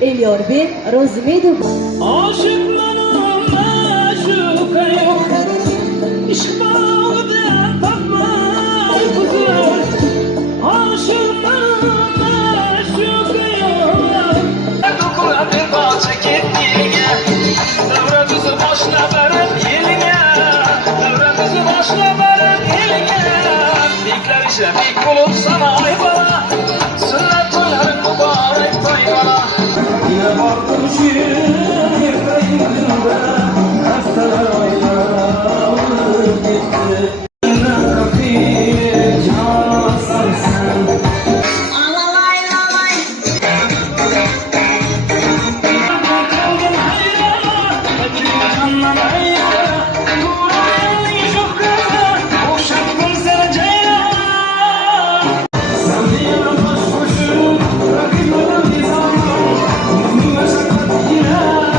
Elyorbek Ro'zimedov. Aşıklarım maşuka yok, ishq bağida bakmay huzur. Aşıklarım maşuka yok. Do'konadi bocha ketdiga, davramizni boshlab borib yeliga, davramizni boshlab borib yeliga. Beklar ishlab bek bo'lib sanoy bola, sunnat qo'llarim muborak to'y bola. Yine bordim shu